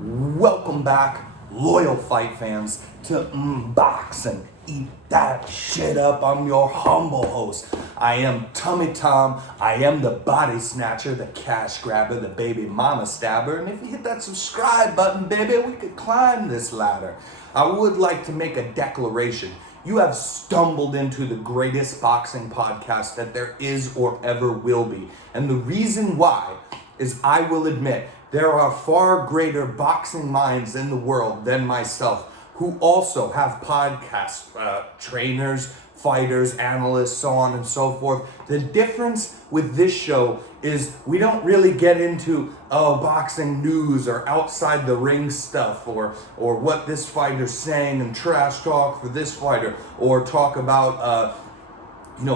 Welcome back, loyal fight fans, to Unboxing. Eat that shit up. I'm your humble host. I am Tummy Tom. I am the body snatcher, the cash grabber, the baby mama stabber. And if you hit that subscribe button, baby, we could climb this ladder. I would like to make a declaration. You have stumbled into the greatest boxing podcast that there is or ever will be. And the reason why is, I will admit, there are far greater boxing minds in the world than myself who also have podcasts, trainers, fighters, analysts, so on and so forth. The difference with this show is we don't really get into boxing news or outside the ring stuff or what this fighter's saying and trash talk for this fighter, or talk about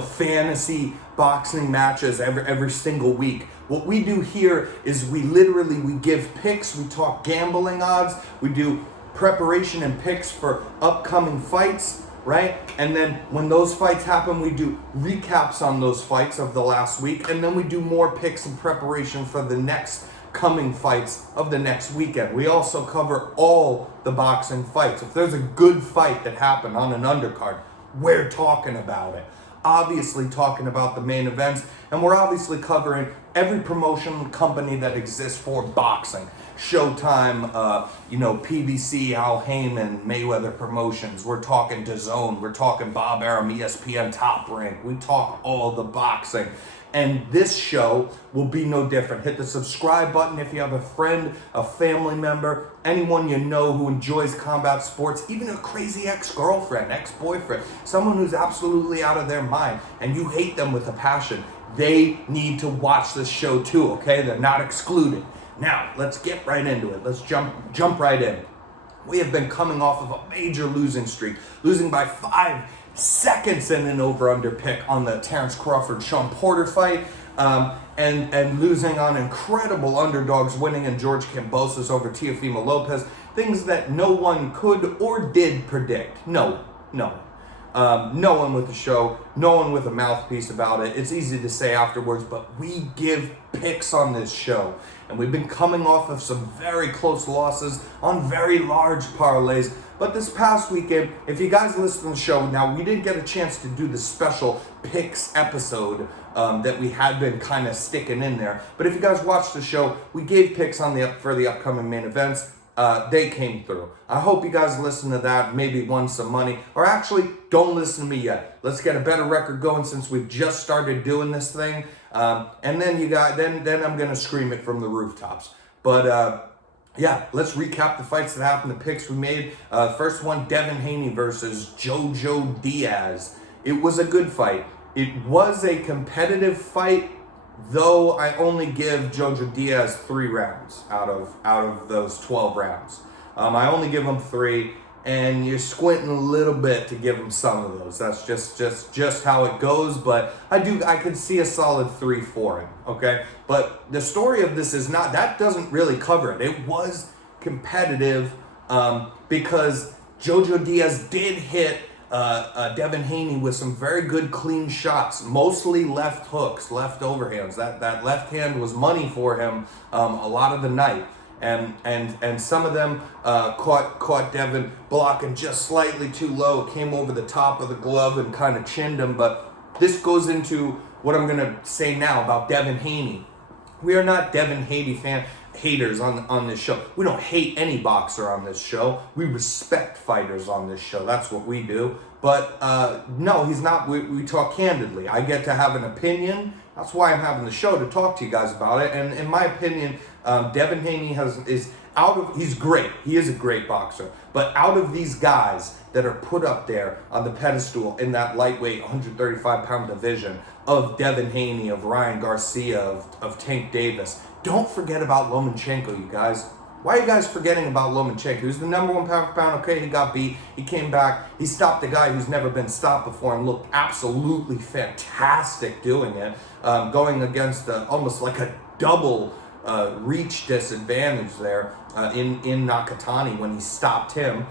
fantasy boxing matches every single week. What we do here is we give picks, we talk gambling odds, we do preparation and picks for upcoming fights, right? And then when those fights happen, we do recaps on those fights of the last week, and then we do more picks in preparation for the next coming fights of the next weekend. We also cover all the boxing fights. If there's a good fight that happened on an undercard, we're talking about it. Obviously talking about the main events, and we're obviously covering every promotion company that exists for boxing. Showtime, PBC, Al Heyman, Mayweather Promotions. We're talking DAZN. We're talking Bob Arum, ESPN Top Rank. We talk all the boxing. And this show will be no different. Hit the subscribe button if you have a friend, a family member, anyone you know who enjoys combat sports, even a crazy ex-girlfriend, ex-boyfriend, someone who's absolutely out of their mind and you hate them with a passion. They need to watch this show too, okay? They're not excluded. Now, let's get right into it. Let's jump right in. We have been coming off of a major losing streak, losing by 5 seconds in an over-under pick on the Terrence Crawford-Sean Porter fight, and losing on incredible underdogs, winning in George Kambosos over Teofimo Lopez, things that no one could or did predict. No one with the show, no one with a mouthpiece about it. It's easy to say afterwards, but we give picks on this show. And we've been coming off of some very close losses on very large parlays. But this past weekend, if you guys listen to the show, now we didn't get a chance to do the special picks episode that we had been kind of sticking in there. But if you guys watched the show, we gave picks for the upcoming main events. They came through. I hope you guys listen to that, maybe won some money, or actually don't listen to me yet. Let's get a better record going since we've just started doing this thing. And then I'm gonna scream it from the rooftops. But let's recap the fights that happened, the picks we made. First one, Devin Haney versus Jojo Diaz. It was a good fight. It was a competitive fight, though I only give Jojo Diaz 3 rounds out of those 12 rounds. I only give him 3, and you're squinting a little bit to give him some of those. That's just how it goes, but I could see a solid 3 for him, okay? But the story of this is not, that doesn't really cover it. It was competitive because Jojo Diaz did hit Devin Haney with some very good clean shots, mostly left hooks, left overhands. That left hand was money for him a lot of the night, and some of them caught Devin blocking just slightly too low, came over the top of the glove and kind of chinned him. But this goes into what I'm gonna say now about Devin Haney. We are not Devin Haney haters on this show. We don't hate any boxer on this show. We respect fighters on this show. That's what we do. But no, he's not. We talk candidly. I get to have an opinion. That's why I'm having the show, to talk to you guys about it. And in my opinion, Devin Haney he's great. He is a great boxer. But out of these guys that are put up there on the pedestal in that lightweight 135-pound division, of Devin Haney, of Ryan Garcia, of Tank Davis, don't forget about Lomachenko, you guys. Why are you guys forgetting about Lomachenko? He was the number 1 pound for pound. Okay, he got beat. He came back. He stopped a guy who's never been stopped before and looked absolutely fantastic doing it, going against almost like a double reach disadvantage there in Nakatani when he stopped him.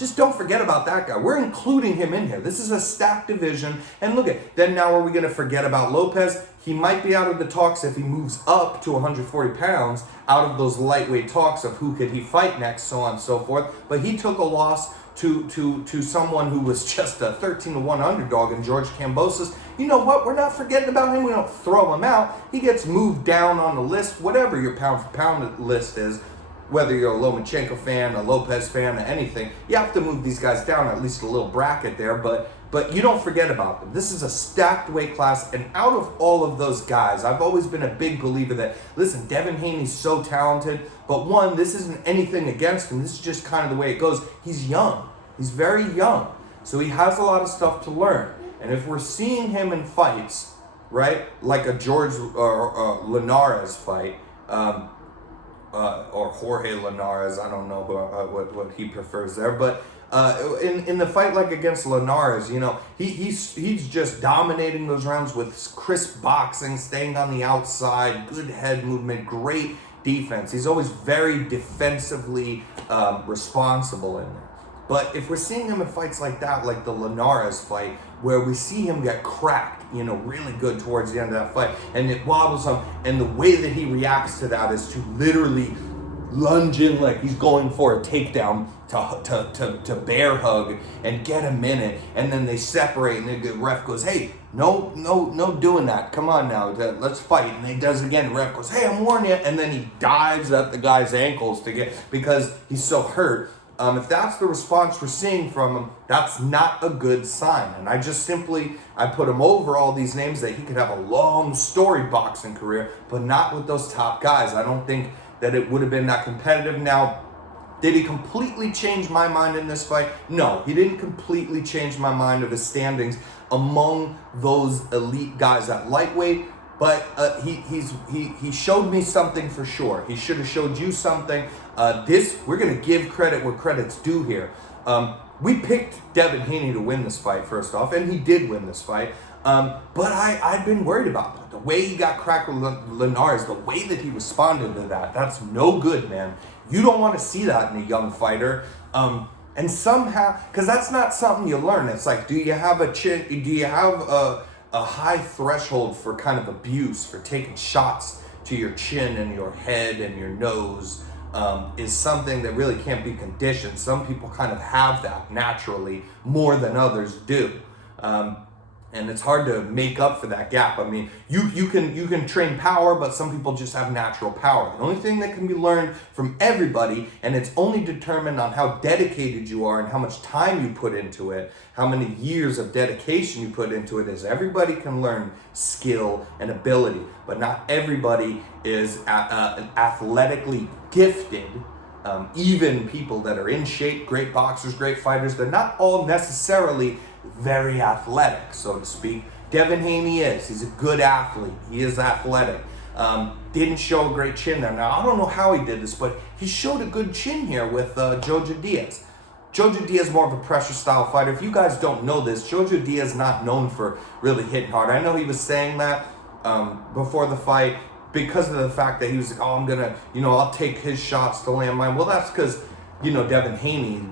Just don't forget about that guy. We're including him in here. This is a stacked division. And look at, then now are we going to forget about Lopez? He might be out of the talks if he moves up to 140 pounds, out of those lightweight talks of who could he fight next, so on and so forth. But he took a loss to someone who was just a 13-1 underdog in George Kambosos. You know what? We're not forgetting about him. We don't throw him out. He gets moved down on the list, whatever your pound-for-pound list is. Whether you're a Lomachenko fan, a Lopez fan, or anything, you have to move these guys down at least a little bracket there, but you don't forget about them. This is a stacked weight class, and out of all of those guys, I've always been a big believer that, listen, Devin Haney's so talented, but one, this isn't anything against him. This is just kind of the way it goes. He's young. He's very young, so he has a lot of stuff to learn. And if we're seeing him in fights, right, like a George Linares fight, or Jorge Linares, I don't know what he prefers there, but in the fight like against Linares, you know, he's just dominating those rounds with crisp boxing, staying on the outside, good head movement, great defense. He's always very defensively responsible in there. But if we're seeing him in fights like that, like the Linares fight, where we see him get cracked, you know, really good towards the end of that fight, and it wobbles him, and the way that he reacts to that is to literally lunge in like he's going for a takedown to bear hug and get him in it, and then they separate, and the ref goes, hey, no doing that, come on now, let's fight, and he does it again, the ref goes, hey, I'm warning you, and then he dives at the guy's ankles because he's so hurt. If that's the response we're seeing from him, that's not a good sign. And I put him over all these names that he could have a long, storied boxing career, but not with those top guys. I don't think that it would have been that competitive. Now, did he completely change my mind in this fight? No, he didn't completely change my mind of his standings among those elite guys at lightweight. But he showed me something for sure. He should have showed you something. We're going to give credit where credit's due here. We picked Devin Haney to win this fight, first off, and he did win this fight. But I've been worried about that. The way he got cracked with Linares, the way that he responded to that, that's no good, man. You don't want to see that in a young fighter. And somehow, because that's not something you learn. It's like, do you have a high threshold for kind of abuse, for taking shots to your chin and your head and your nose, is something that really can't be conditioned. Some people kind of have that naturally more than others do. And it's hard to make up for that gap. I mean, you can train power, but some people just have natural power. The only thing that can be learned from everybody, and it's only determined on how dedicated you are and how much time you put into it, how many years of dedication you put into it, is everybody can learn skill and ability, but not everybody is athletically gifted. Even people that are in shape, great boxers, great fighters, they're not all necessarily very athletic, so to speak. Devin Haney is. He's a good athlete. He is athletic. Didn't show a great chin there. Now, I don't know how he did this, but he showed a good chin here with Jojo Diaz. Jojo Diaz is more of a pressure style fighter. If you guys don't know this, Jojo Diaz is not known for really hitting hard. I know he was saying that before the fight because of the fact that he was like, oh, I'm going to, I'll take his shots to land mine. Well, that's because, Devin Haney,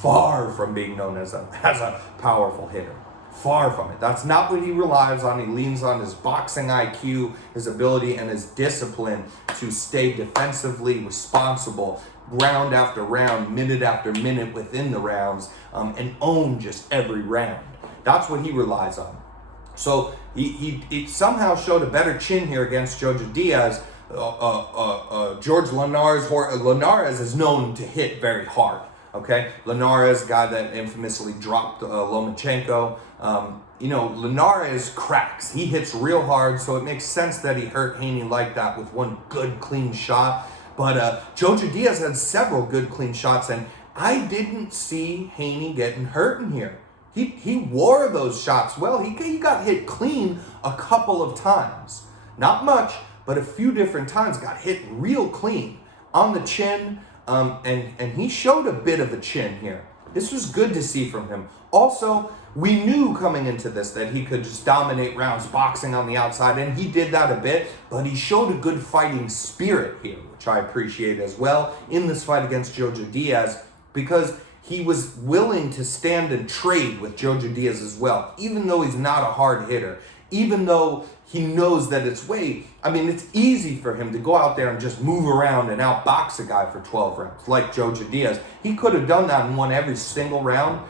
far from being known as a powerful hitter. Far from it. That's not what he relies on. He leans on his boxing IQ, his ability, and his discipline to stay defensively responsible round after round, minute after minute within the rounds, and own just every round. That's what he relies on. So he somehow showed a better chin here against Jojo Diaz. George Linares is known to hit very hard. Okay, Linares, guy that infamously dropped Lomachenko. Linares cracks. He hits real hard, so it makes sense that he hurt Haney like that with one good, clean shot. But Jojo Diaz had several good, clean shots, and I didn't see Haney getting hurt in here. He wore those shots well. He got hit clean a couple of times. Not much, but a few different times got hit real clean on the chin. And he showed a bit of a chin here. This was good to see from him. Also, we knew coming into this that he could just dominate rounds boxing on the outside, and he did that a bit, but he showed a good fighting spirit here, which I appreciate as well in this fight against Jojo Diaz, because he was willing to stand and trade with Jojo Diaz as well, even though he's not a hard hitter, even though he knows that it's it's easy for him to go out there and just move around and outbox a guy for 12 rounds, like Jojo Diaz. He could have done that and won every single round,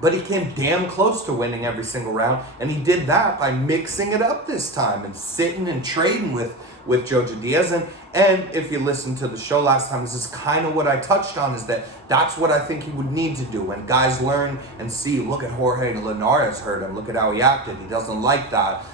but he came damn close to winning every single round, and he did that by mixing it up this time and sitting and trading with Jojo Diaz. And if you listened to the show last time, this is kind of what I touched on, is that's what I think he would need to do. When guys learn and see, look at Jorge Linares hurt him, look at how he acted, he doesn't like that.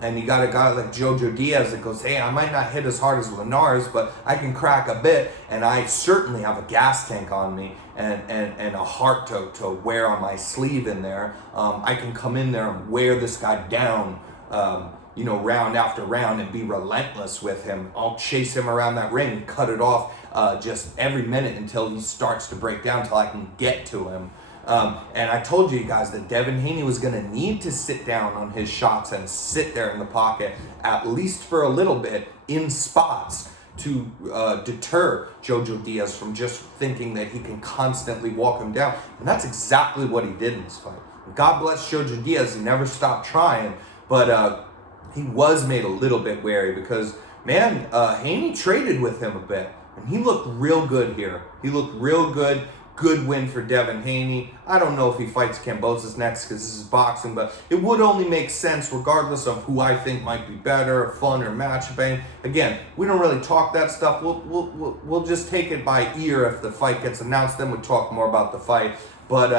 And you got a guy like Jojo Diaz that goes, hey, I might not hit as hard as Linares, but I can crack a bit, and I certainly have a gas tank on me and a heart to wear on my sleeve in there. I can come in there and wear this guy down, round after round, and be relentless with him. I'll chase him around that ring, cut it off just every minute until he starts to break down, until I can get to him. And I told you guys that Devin Haney was going to need to sit down on his shots and sit there in the pocket, at least for a little bit, in spots, to deter Jojo Diaz from just thinking that he can constantly walk him down. And that's exactly what he did in this fight. God bless Jojo Diaz, he never stopped trying, but he was made a little bit wary because, Haney traded with him a bit, and he looked real good here. He looked real good. Good win for Devin Haney. I don't know if he fights Kambosos next because this is boxing, but it would only make sense regardless of who I think might be better, fun, or matchup. Again, we don't really talk that stuff. We'll just take it by ear if the fight gets announced. Then we'll talk more about the fight. But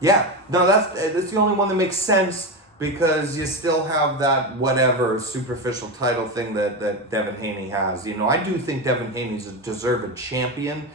that's the only one that makes sense, because you still have that whatever superficial title thing that Devin Haney has. I do think Devin Haney's a deserved champion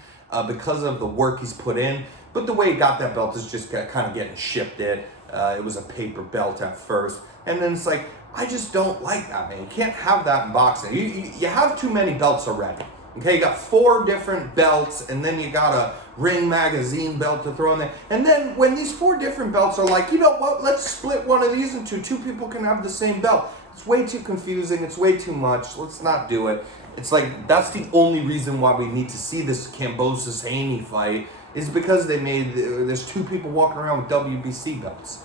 because of the work he's put in. But the way he got that belt is just kind of getting shipped it. It was a paper belt at first. And then it's like, I just don't like that, man. You can't have that in boxing. You have too many belts already. Okay, you got 4 different belts, and then you got a Ring Magazine belt to throw in there. And then when these 4 different belts are like, you know what, let's split one of these into 2 people can have the same belt. It's way too confusing. It's way too much. Let's not do it. It's like, that's the only reason why we need to see this Kambosos Haney fight, is because there's 2 people walking around with WBC belts.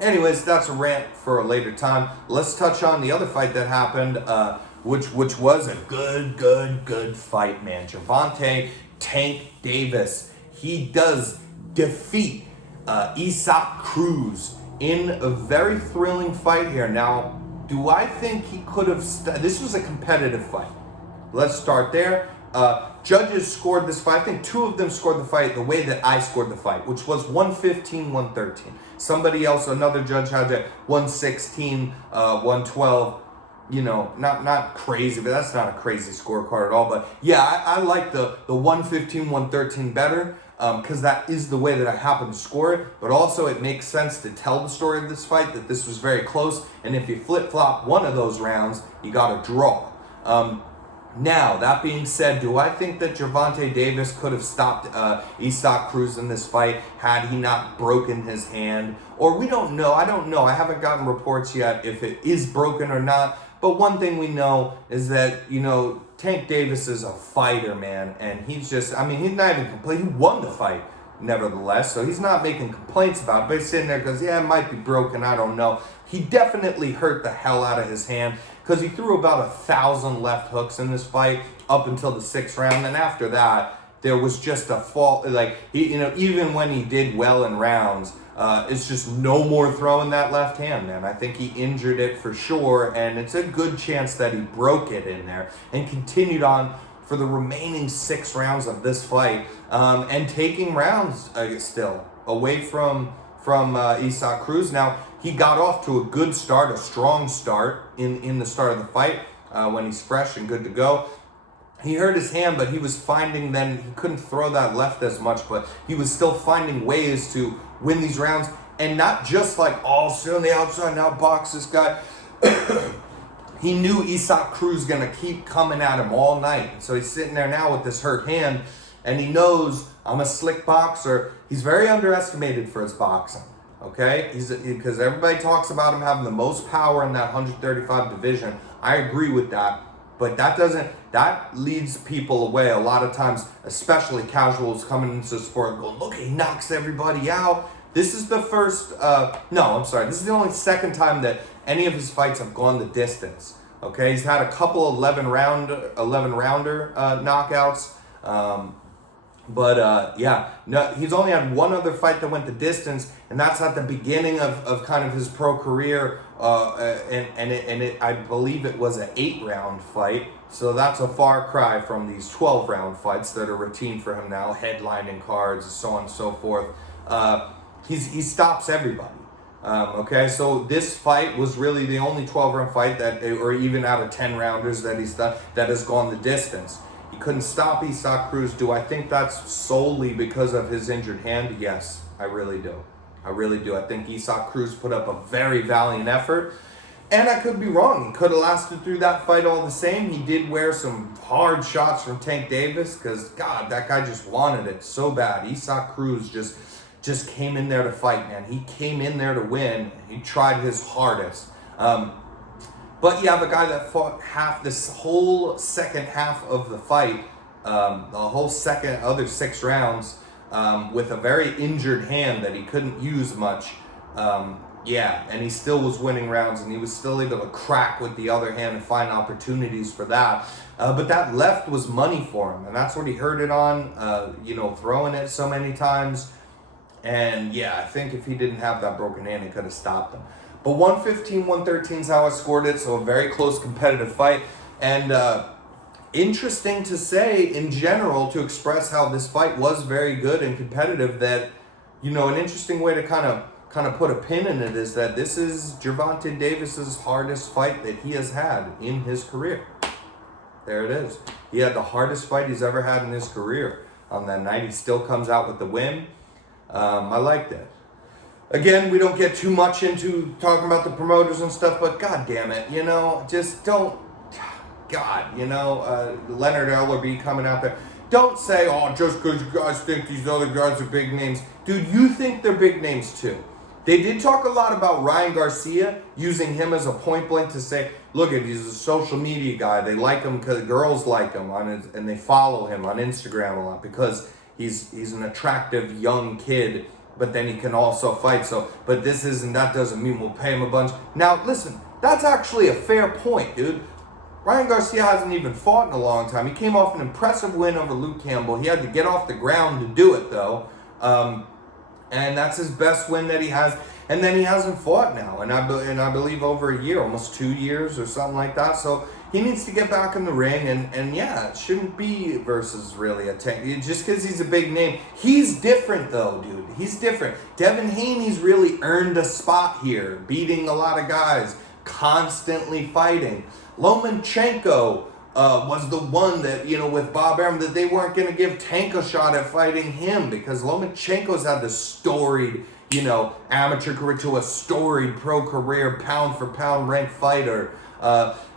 Anyways, that's a rant for a later time. Let's touch on the other fight that happened, which was a good fight, man. Gervonta Tank Davis, he does defeat Isaac Cruz in a very thrilling fight here. Now, do I think he could have... This was a competitive fight. Let's start there. Judges scored this fight. I think 2 of them scored the fight the way that I scored the fight, which was 115-113. Somebody else, another judge, had it 116, 112. Not crazy, but that's not a crazy scorecard at all. But yeah, I like the 115-113 better, because that is the way that I happen to score it. But also it makes sense to tell the story of this fight, that this was very close. And if you flip-flop one of those rounds, you got a draw. Now, that being said, do I think that Gervonta Davis could have stopped Isaac Cruz in this fight had he not broken his hand? Or we don't know. I don't know. I haven't gotten reports yet if it is broken or not. But one thing we know is that, Tank Davis is a fighter, man. And he's just, he's not even complaining. He won the fight, nevertheless. So he's not making complaints about it. But he's sitting there because, it might be broken. I don't know. He definitely hurt the hell out of his hand, because he threw about 1,000 left hooks in this fight up until the 6th round. And after that, there was just a fault. Like, even when he did well in rounds, it's just no more throwing that left hand, man. I think he injured it for sure, and it's a good chance that he broke it in there and continued on for the remaining 6 rounds of this fight, and taking rounds still away from Isaac Cruz. Now, he got off to a good start, a strong start in the start of the fight when he's fresh and good to go. He hurt his hand, but he was finding then, he couldn't throw that left as much, but he was still finding ways to win these rounds, and not just like, sit on the outside and outbox this guy. He knew Isaac Cruz going to keep coming at him all night. So he's sitting there now with this hurt hand, and he knows, I'm a slick boxer. He's very underestimated for his boxing, okay? Because everybody talks about him having the most power in that 135 division. I agree with that. But that doesn't, that leads people away a lot of times, especially casuals coming into the sport and going, look, he knocks everybody out. This is the first, this is the only second time that any of his fights have gone the distance. Okay, he's had a couple 11 rounder knockouts. He's only had one other fight that went the distance, and that's at the beginning of kind of his pro career, I believe it was an 8-round fight. So that's a far cry from these 12-round fights that are routine for him now, headlining cards, and so on and so forth. He stops everybody. So this fight was really the only 12-round fight or even out of 10 rounders that he's done that has gone the distance. He couldn't stop Isaac Cruz. Do I think that's solely because of his injured hand? Yes, I really do. I think Isaac Cruz put up a very valiant effort. And I could be wrong. He could have lasted through that fight all the same. He did wear some hard shots from Tank Davis because, God, that guy just wanted it so bad. Isaac Cruz just came in there to fight, man. He came in there to win. He tried his hardest. But you have a guy that fought this whole second half of the fight, the whole other 6 rounds, with a very injured hand that he couldn't use much. And he still was winning rounds, and he was still able to crack with the other hand and find opportunities for that. But that left was money for him, and that's what he heard it on, throwing it so many times. And I think if he didn't have that broken hand, he could have stopped him. But 115-113 is how I scored it, so a very close competitive fight. And interesting to say, in general, to express how this fight was very good and competitive, that, an interesting way to kind of put a pin in it is that this is Gervonta Davis's hardest fight that he has had in his career. There it is. He had the hardest fight he's ever had in his career on that night. He still comes out with the win. I liked it. Again, we don't get too much into talking about the promoters and stuff, but God damn it, just don't, Leonard Ellerby coming out there. Don't say, just because you guys think these other guys are big names. Dude, you think they're big names too. They did talk a lot about Ryan Garcia, using him as a point blank to say, look, he's a social media guy. They like him because girls like him and they follow him on Instagram a lot because he's an attractive young kid, but then he can also fight. But that doesn't mean we'll pay him a bunch. Now, listen, that's actually a fair point, dude. Ryan Garcia hasn't even fought in a long time. He came off an impressive win over Luke Campbell. He had to get off the ground to do it, though. And that's his best win that he has. And then he hasn't fought now. And I believe over a year, almost 2 years or something like that. So he needs to get back in the ring. And it shouldn't be versus really a Tank. Just because he's a big name. He's different, though, dude. He's different. Devin Haney's really earned a spot here, beating a lot of guys, constantly fighting. Lomachenko was the one that, with Bob Arum, that they weren't going to give Tank a shot at fighting him because Lomachenko's had this storied, amateur career to a storied pro career, pound for pound ranked fighter.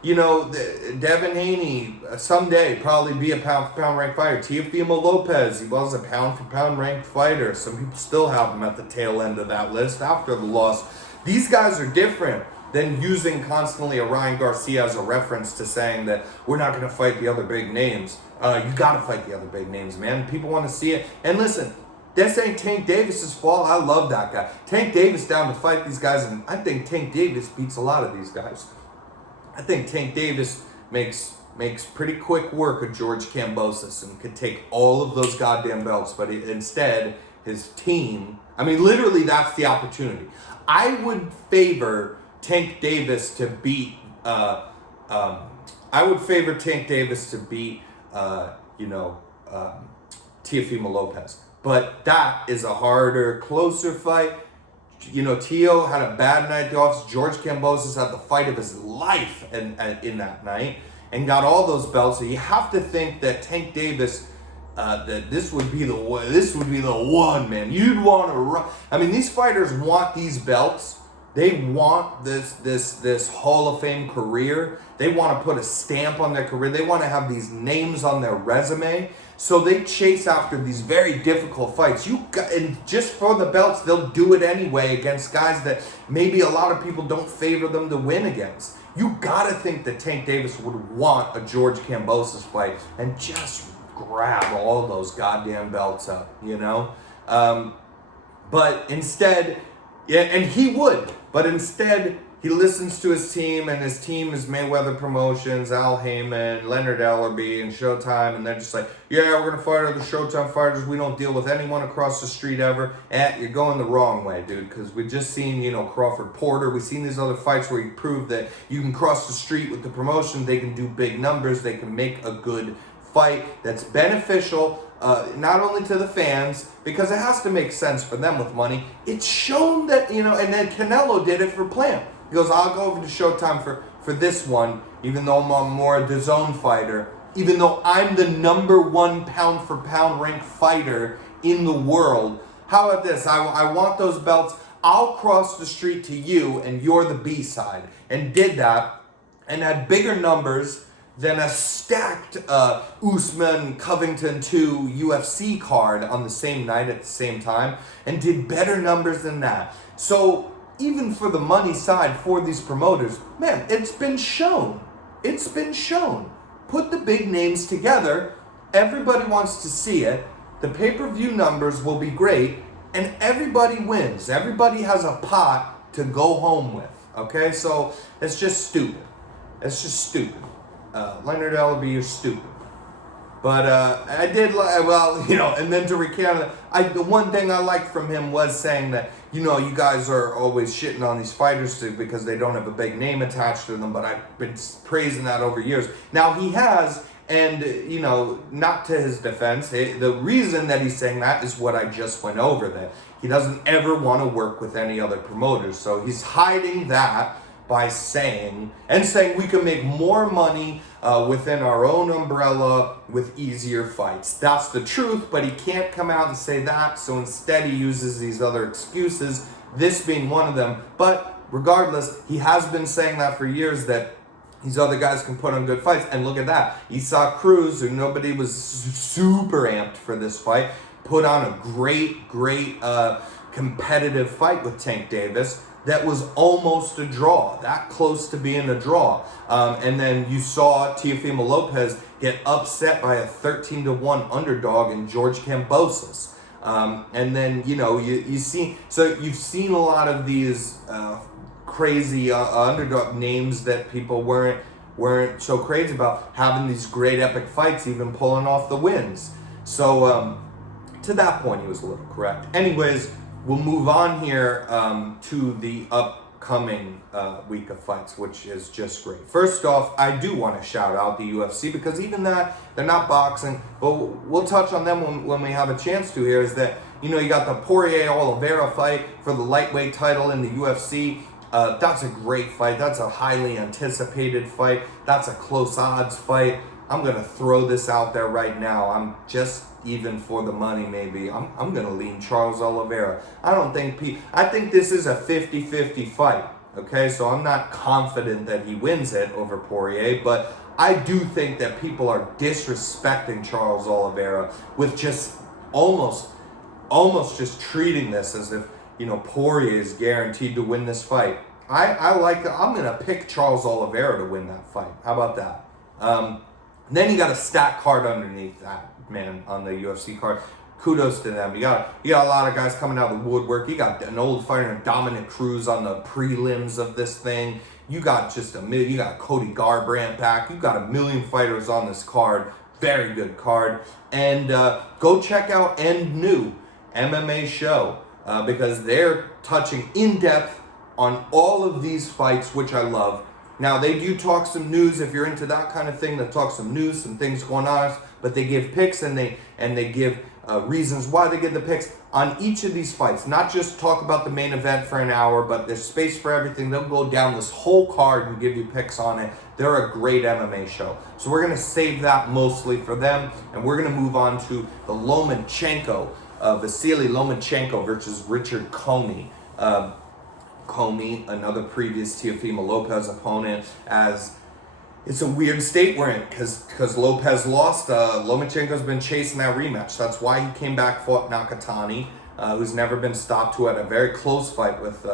Devin Haney, someday probably be a pound for pound ranked fighter. Teofimo Lopez, he was a pound for pound ranked fighter. Some people still have him at the tail end of that list after the loss. These guys are different than using constantly a Ryan Garcia as a reference to saying that we're not going to fight the other big names. You got to fight the other big names, man. People want to see it. And listen, this ain't Tank Davis's fault. I love that guy. Tank Davis down to fight these guys, and I think Tank Davis beats a lot of these guys. I think Tank Davis makes pretty quick work of George Kambosos and could take all of those goddamn belts, but instead, his team, literally that's the opportunity. I would favor Tank Davis to beat Teofimo Lopez. But that is a harder, closer fight. Teo had a bad night at the office. George Kambosos had the fight of his life in that night and got all those belts. So you have to think that Tank Davis, that this would be the one, man. You'd want to run. These fighters want these belts. They want this Hall of Fame career. They want to put a stamp on their career. They want to have these names on their resume. So they chase after these very difficult fights. And just for the belts, they'll do it anyway against guys that maybe a lot of people don't favor them to win against. You gotta think that Tank Davis would want a George Kambosos fight and just grab all those goddamn belts up, you know? But instead, yeah, and he would, but instead he listens to his team, and his team is Mayweather Promotions, Al Heyman, Leonard Ellerbe, and Showtime, and they're just like, yeah, we're gonna fight other Showtime fighters. We don't deal with anyone across the street ever. You're going the wrong way, dude, because we've just seen, Crawford Porter. We've seen these other fights where you prove that you can cross the street with the promotion. They can do big numbers. They can make a good fight that's beneficial, not only to the fans, because it has to make sense for them with money. It's shown that, and then Canelo did it for Plant. He goes, I'll go over to Showtime for this one, even though I'm more a DAZN fighter, even though I'm the number one pound for pound ranked fighter in the world. How about this? I want those belts. I'll cross the street to you, and you're the B-side. And did that, and had bigger numbers than a stacked Usman Covington 2 UFC card on the same night at the same time, and did better numbers than that. So even for the money side for these promoters, man, it's been shown. It's been shown. Put the big names together. Everybody wants to see it. The pay-per-view numbers will be great, and everybody wins. Everybody has a pot to go home with. Okay, so it's just stupid. It's just stupid. Leonard Ellerbe, you're stupid. But I did, and then to recount it, the one thing I liked from him was saying that, you guys are always shitting on these fighters because they don't have a big name attached to them, but I've been praising that over years. Now he has, and, not to his defense, the reason that he's saying that is what I just went over, that he doesn't ever want to work with any other promoters. So he's hiding that by saying we can make more money within our own umbrella with easier fights. That's the truth, but he can't come out and say that, so instead he uses these other excuses, this being one of them. But regardless, he has been saying that for years, that these other guys can put on good fights, and look at that. Isaac Cruz, who nobody was super amped for this fight, put on a great competitive fight with Tank Davis that was almost a draw, that close to being a draw. And then you saw Teofimo Lopez get upset by a 13-1 underdog in George Kambosos. And then, you've seen a lot of these crazy underdog names that people weren't so crazy about, having these great epic fights, even pulling off the wins. So to that point, he was a little correct. Anyways, we'll move on here to the upcoming week of fights, which is just great. First off, I do want to shout out the UFC, because even that, they're not boxing, but we'll touch on them when we have a chance to here, is that, you got the Poirier-Oliveira fight for the lightweight title in the UFC. That's a great fight. That's a highly anticipated fight. That's a close odds fight. I'm going to throw this out there right now. I'm just, even for the money maybe, I'm going to lean Charles Oliveira. I think this is a 50-50 fight, okay? So I'm not confident that he wins it over Poirier, but I do think that people are disrespecting Charles Oliveira with just almost just treating this as if, Poirier is guaranteed to win this fight. I'm going to pick Charles Oliveira to win that fight. How about that? Then you got a stacked card underneath that, man, on the UFC card. Kudos to them. You got a lot of guys coming out of the woodwork. You got an old fighter, Dominic Cruz, on the prelims of this thing. You got you got Cody Garbrandt back. You got a million fighters on this card. Very good card. And go check out End New MMA show, because they're touching in depth on all of these fights, which I love. Now, they do talk some news. If you're into that kind of thing, they talk some news, some things going on, but they give picks, and they give reasons why they give the picks on each of these fights. Not just talk about the main event for an hour, but there's space for everything. They'll go down this whole card and give you picks on it. They're a great MMA show. So we're going to save that mostly for them, and we're going to move on to the Lomachenko, Vasily Lomachenko versus Richard Comey. Comey, another previous Teofimo Lopez opponent, as it's a weird state we're in, because Lopez lost. Lomachenko's been chasing that rematch. That's why he came back, fought Nakatani, who's never been stopped, who had a very close fight with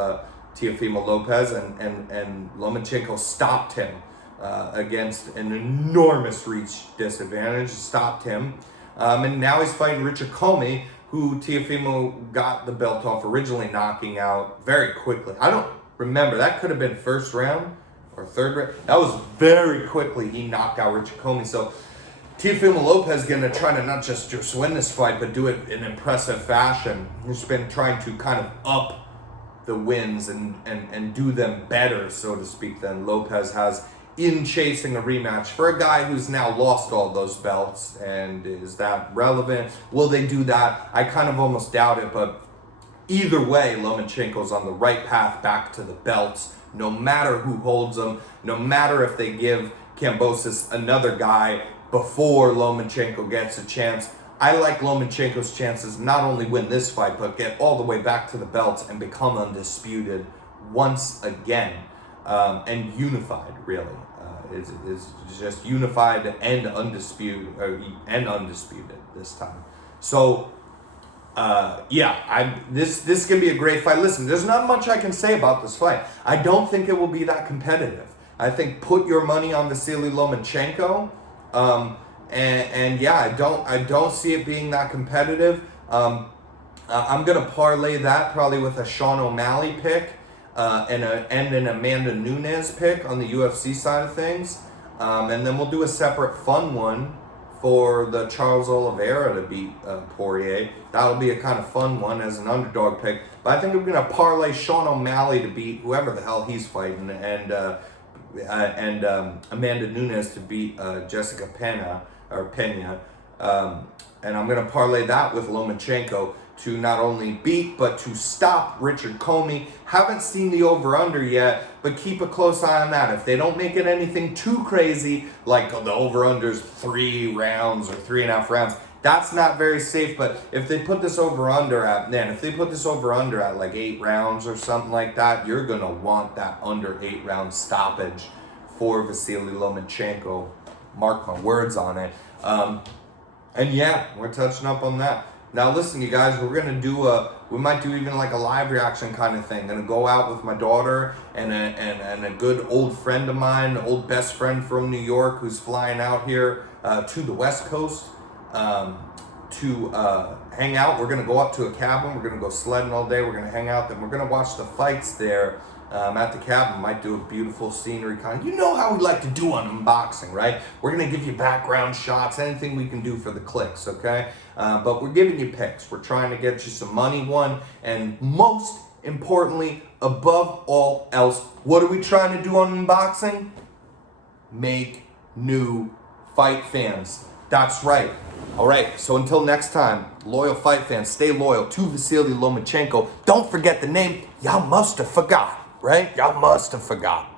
Teofimo Lopez, and Lomachenko stopped him against an enormous reach disadvantage, stopped him. And now he's fighting Richard Comey, who Teofimo got the belt off, originally knocking out very quickly. I don't remember, that could have been first round or third round. That was very quickly he knocked out Richard Comey. So Teofimo Lopez is going to try to not just win this fight, but do it in impressive fashion. He's been trying to kind of up the wins and do them better, so to speak, than Lopez has in chasing a rematch for a guy who's now lost all those belts. And is that relevant? Will they do that? I kind of almost doubt it, but either way, Lomachenko's on the right path back to the belts, no matter who holds them, no matter if they give Kambosos another guy before Lomachenko gets a chance. I like Lomachenko's chances not only win this fight, but get all the way back to the belts and become undisputed once again, and unified, really. Is just unified and undisputed, this time. So, this can be a great fight. Listen, there's not much I can say about this fight. I don't think it will be that competitive. I think put your money on Vasily Lomachenko. I don't see it being that competitive. I'm gonna parlay that probably with a Sean O'Malley pick, and an Amanda Nunes pick on the UFC side of things, and then we'll do a separate fun one for the Charles Oliveira to beat Poirier. That'll be a kind of fun one as an underdog pick. But I think we're gonna parlay Sean O'Malley to beat whoever the hell he's fighting, and Amanda Nunes to beat Jessica Pena. And I'm going to parlay that with Lomachenko to not only beat, but to stop Richard Comey. Haven't seen the over-under yet, but keep a close eye on that. If they don't make it anything too crazy, like the over-under's 3 rounds or 3.5 rounds, that's not very safe. But if they put this over-under at, like 8 rounds or something like that, you're going to want that under 8-round stoppage for Vasily Lomachenko. Mark my words on it. We're touching up on that. Now listen, you guys, we might do even like a live reaction kind of thing. Gonna go out with my daughter and a good old friend of mine, old best friend from New York, who's flying out here to the West Coast to hang out. We're gonna go up to a cabin. We're gonna go sledding all day. We're gonna hang out. Then we're gonna watch the fights there. At the cabin, might do a beautiful scenery kind. You know how we like to do on unboxing, right? We're gonna give you background shots, anything we can do for the clicks, okay? But we're giving you picks. We're trying to get you some money won, and most importantly, above all else, what are we trying to do on unboxing? Make new fight fans. That's right. All right, so until next time, loyal fight fans, stay loyal to Vasily Lomachenko. Don't forget the name. Y'all must have forgot. Right? Y'all must have forgot.